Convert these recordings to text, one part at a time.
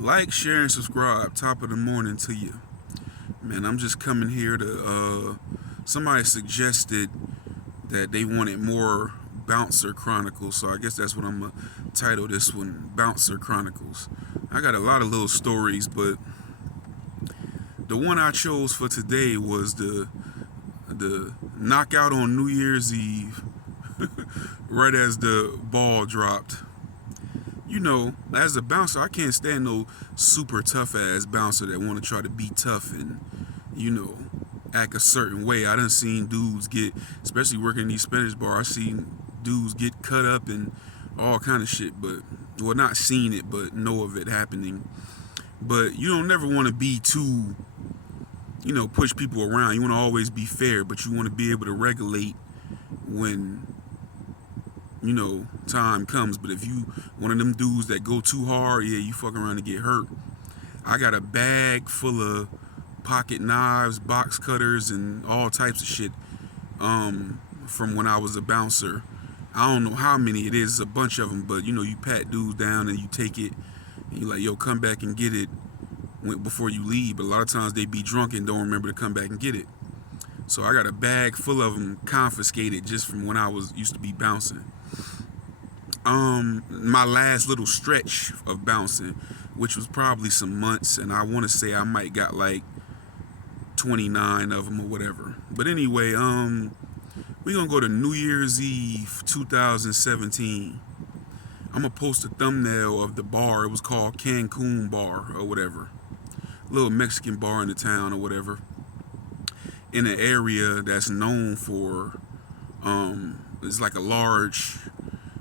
Like, share, and subscribe. Top of the morning to you. Man, I'm just coming here to, somebody suggested that they wanted more Bouncer Chronicles, so I guess that's what I'm going to title this one, Bouncer Chronicles. I got a lot of little stories, but the one I chose for today was the knockout on New Year's Eve, right as the ball dropped. You know, as a bouncer, I can't stand no super tough ass bouncer that want to try to be tough and, you know, act a certain way. I done seen dudes get, especially working in these Spanish bars, I seen dudes get cut up and all kind of shit, but, well, not seen it, but know of it happening. But you don't never want to be too, you know, push people around. You want to always be fair, but you want to be able to regulate when, you know, time comes. But if you one of them dudes that go too hard, yeah, you fuck around and get hurt. I got a bag full of pocket knives, box cutters, and all types of shit from when I was a bouncer. I don't know how many it is, a bunch of them, but you know, you pat dudes down and you take it and you like, yo, come back and get it before you leave. But a lot of times they be drunk and don't remember to come back and get it. So I got a bag full of them confiscated just from when I used to be bouncing. My last little stretch of bouncing, which was probably some months, and I want to say I might got like 29 of them or whatever. But anyway, we gonna go to New Year's Eve 2017. I'm gonna post a thumbnail of the bar. It was called Cancun Bar or whatever, little Mexican bar in the town or whatever, in an area that's known for it's like a large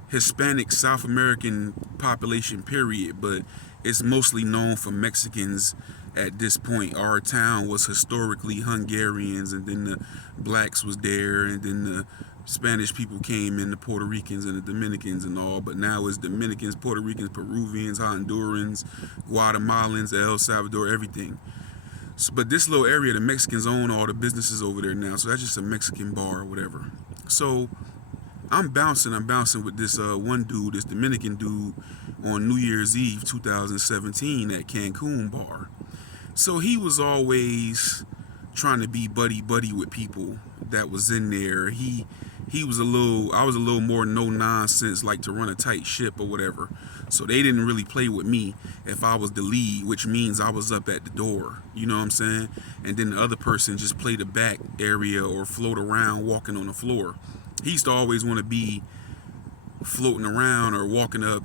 Hispanic South American population, period, but it's mostly known for Mexicans at this point. Our town was historically Hungarians, and then the blacks was there, and then the Spanish people came in, the Puerto Ricans and the Dominicans and all, but now it's Dominicans, Puerto Ricans, Peruvians, Hondurans, Guatemalans, El Salvador, everything. So, but this little area, the Mexicans own all the businesses over there now, so that's just a Mexican bar or whatever. So I'm bouncing with this one dude, this Dominican dude, on New Year's Eve 2017 at Cancun Bar. So he was always trying to be buddy with people that was in there. I was a little more no nonsense, like to run a tight ship or whatever. So they didn't really play with me if I was the lead, which means I was up at the door. You know what I'm saying? And then the other person just played the back area or float around walking on the floor. He used to always want to be floating around or walking or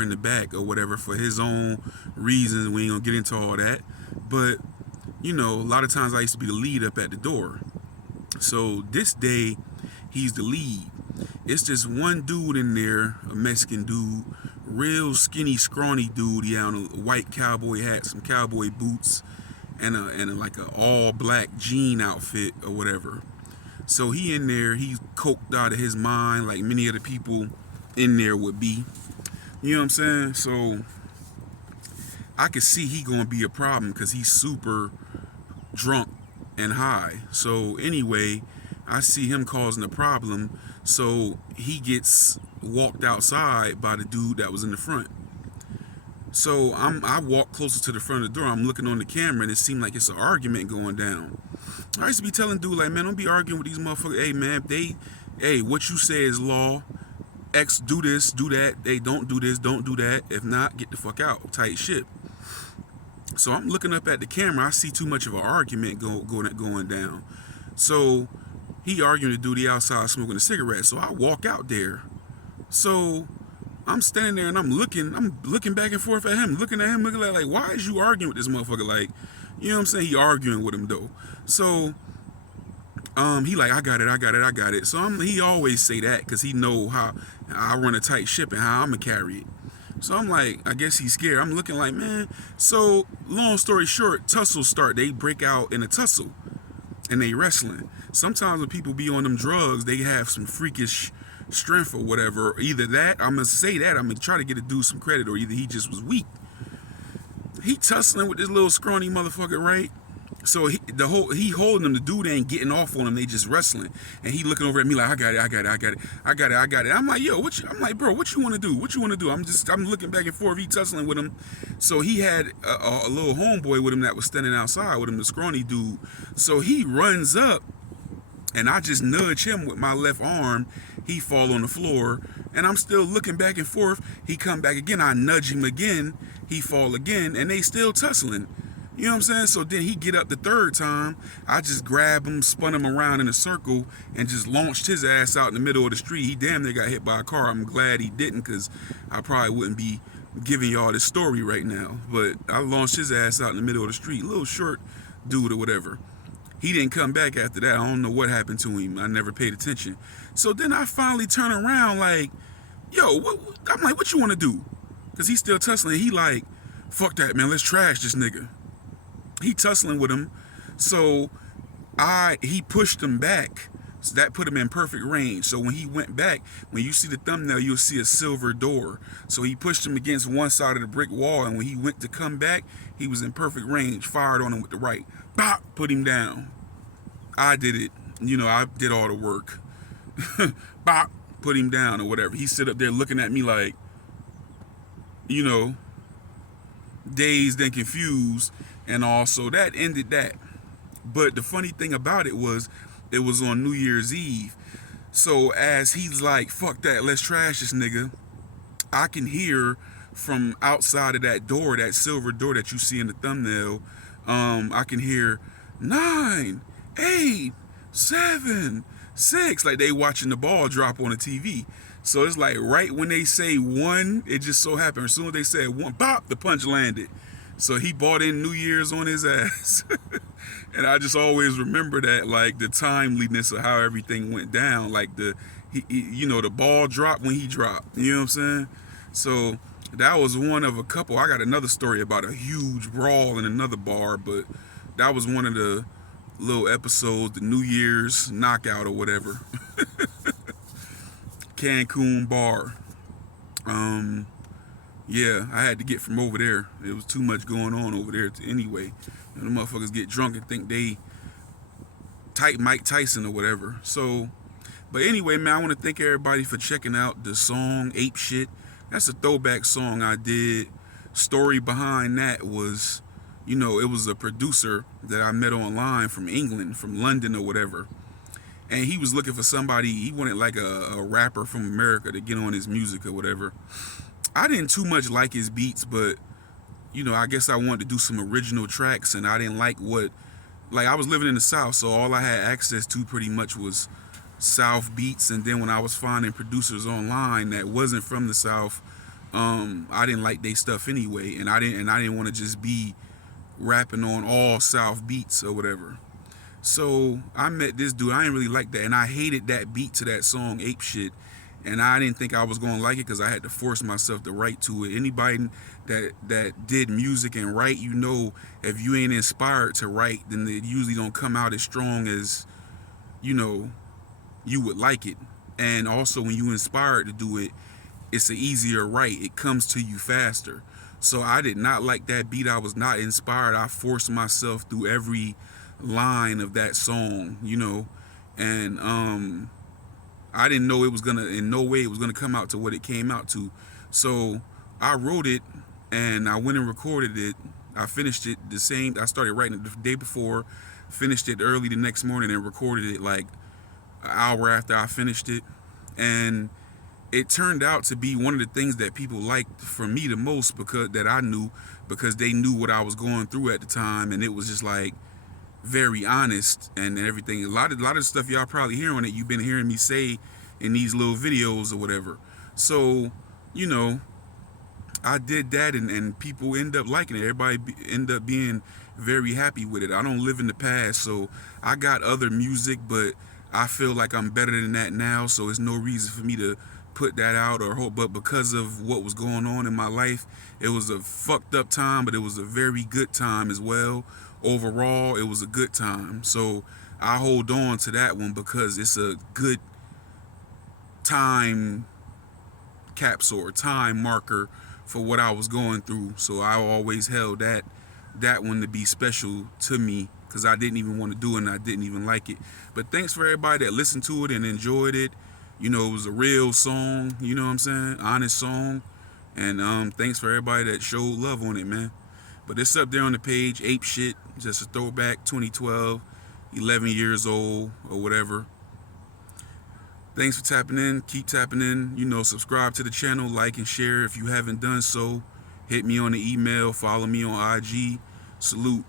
in the back or whatever for his own reasons. We ain't gonna get into all that. But, you know, a lot of times I used to be the lead up at the door. So this day, he's the lead. It's this one dude in there, a Mexican dude, real skinny, scrawny dude. He had on a white cowboy hat, some cowboy boots, and like a all black jean outfit or whatever. So he in there, he's coked out of his mind like many of the people in there would be. You know what I'm saying? So I could see he gonna be a problem because he's super drunk and high. So anyway, I see him causing a problem. So he gets walked outside by the dude that was in the front. So I walk closer to the front of the door. I'm looking on the camera and it seemed like it's an argument going down. I used to be telling dude like, man, don't be arguing with these motherfuckers. Hey man, what you say is law. X, do this, do that. Hey, don't do this, don't do that. If not, get the fuck out. Tight shit. So I'm looking up at the camera. I see too much of an argument going down. So he arguing with the dude outside smoking a cigarette. So I walk out there. So I'm standing there and I'm looking back and forth at him, looking like, why is you arguing with this motherfucker? Like, you know what I'm saying? He arguing with him though. So he like, I got it. So he always say that because he know how I run a tight ship and how I'm gonna carry it. So I'm like, I guess he's scared. I'm looking like, man. So long story short, tussles start. They break out in a tussle and they wrestling. Sometimes when people be on them drugs, they have some freakish strength or whatever. Either that, I'm gonna say that, I'm gonna try to get a dude some credit, or either he just was weak. He tussling with this little scrawny motherfucker, right? So he holding them. The dude ain't getting off on him. They just wrestling, and he looking over at me like, I got it, I got it, I got it, I got it, I got it. I'm like, yo, I'm like, bro, what you want to do? What you want to do? I'm looking back and forth. He tussling with him. So he had a little homeboy with him that was standing outside with him, the scrawny dude. So he runs up, and I just nudge him with my left arm. He fall on the floor, and I'm still looking back and forth. He come back again. I nudge him again. He fall again, and they still tussling. You know what I'm saying? So then he get up the third time. I just grabbed him, spun him around in a circle, and just launched his ass out in the middle of the street. He damn near got hit by a car. I'm glad he didn't, because I probably wouldn't be giving y'all this story right now. But I launched his ass out in the middle of the street. Little short dude or whatever. He didn't come back after that. I don't know what happened to him. I never paid attention. So then I finally turn around like, yo, I'm like, what you want to do? Because he's still tussling. He like, fuck that, man. Let's trash this nigga. He tussling with him. So he pushed him back. So that put him in perfect range. So when he went back, when you see the thumbnail, you'll see a silver door. So he pushed him against one side of the brick wall, and when he went to come back, he was in perfect range, fired on him with the right. Bop, put him down. I did it. I did all the work. Bop, put him down or whatever. He sit up there looking at me like, dazed and confused, and also that ended that. But the funny thing about it was on New Year's Eve. So as he's like, fuck that, let's trash this nigga, I can hear from outside of that door, that silver door that you see in the thumbnail, I can hear 9, 8, 7, 6, like they watching the ball drop on the TV. So it's like right when they say 1, it just so happened, as soon as they said 1, bop, the punch landed. So he bought in New Year's on his ass. And I just always remember that, like the timeliness of how everything went down. Like the ball dropped when he dropped. You know what I'm saying? So that was one of a couple. I got another story about a huge brawl in another bar, but that was one of the little episodes, the New Year's knockout or whatever. Cancun bar. Yeah, I had to get from over there. There was too much going on over there anyway. The motherfuckers get drunk and think they type Mike Tyson or whatever. So, but anyway, man, I want to thank everybody for checking out the song Ape Shit. That's a throwback song I did. Story behind that was, it was a producer that I met online from England, from London or whatever. And he was looking for somebody, he wanted like a rapper from America to get on his music or whatever. I didn't too much like his beats, but I guess I wanted to do some original tracks, and I didn't like I was living in the South, so all I had access to pretty much was South beats. And then when I was finding producers online that wasn't from the South, I didn't like their stuff anyway, and I didn't want to just be rapping on all South beats or whatever. So I met this dude. I didn't really like that, and I hated that beat to that song Ape Shit. And I didn't think I was going to like it because I had to force myself to write to it. Anybody that did music and write, if you ain't inspired to write, then it usually don't come out as strong as, you would like it. And also when you inspired to do it, it's an easier write. It comes to you faster. So I did not like that beat. I was not inspired. I forced myself through every line of that song, and I didn't know in no way it was gonna come out to what it came out to. So I wrote it and I went and recorded it. I finished it I started writing it the day before, finished it early the next morning, and recorded it like an hour after I finished it. And it turned out to be one of the things that people liked from me the most, because they knew what I was going through at the time, and it was just like very honest and everything. A lot of stuff y'all probably hear on it, you've been hearing me say in these little videos or whatever. So, I did that, and people end up liking it. Everybody end up being very happy with it. I don't live in the past, so I got other music, but I feel like I'm better than that now, so there's no reason for me to put that out or hope. But because of what was going on in my life, it was a fucked up time, but it was a very good time as well. Overall, it was a good time. So I hold on to that one because it's a good time capsule or time marker for what I was going through. So I always held that that one to be special to me because I didn't even want to do it and I didn't even like it. But thanks for everybody that listened to it and enjoyed it. You know, it was a real song, you know what I'm saying? Honest song. And thanks for everybody that showed love on it, man. But it's up there on the page, Ape Shit, just a throwback, 2012, 11 years old or whatever. Thanks for tapping in. Keep tapping in. You know, subscribe to the channel, like and share if you haven't done so. Hit me on the email. Follow me on IG. Salute.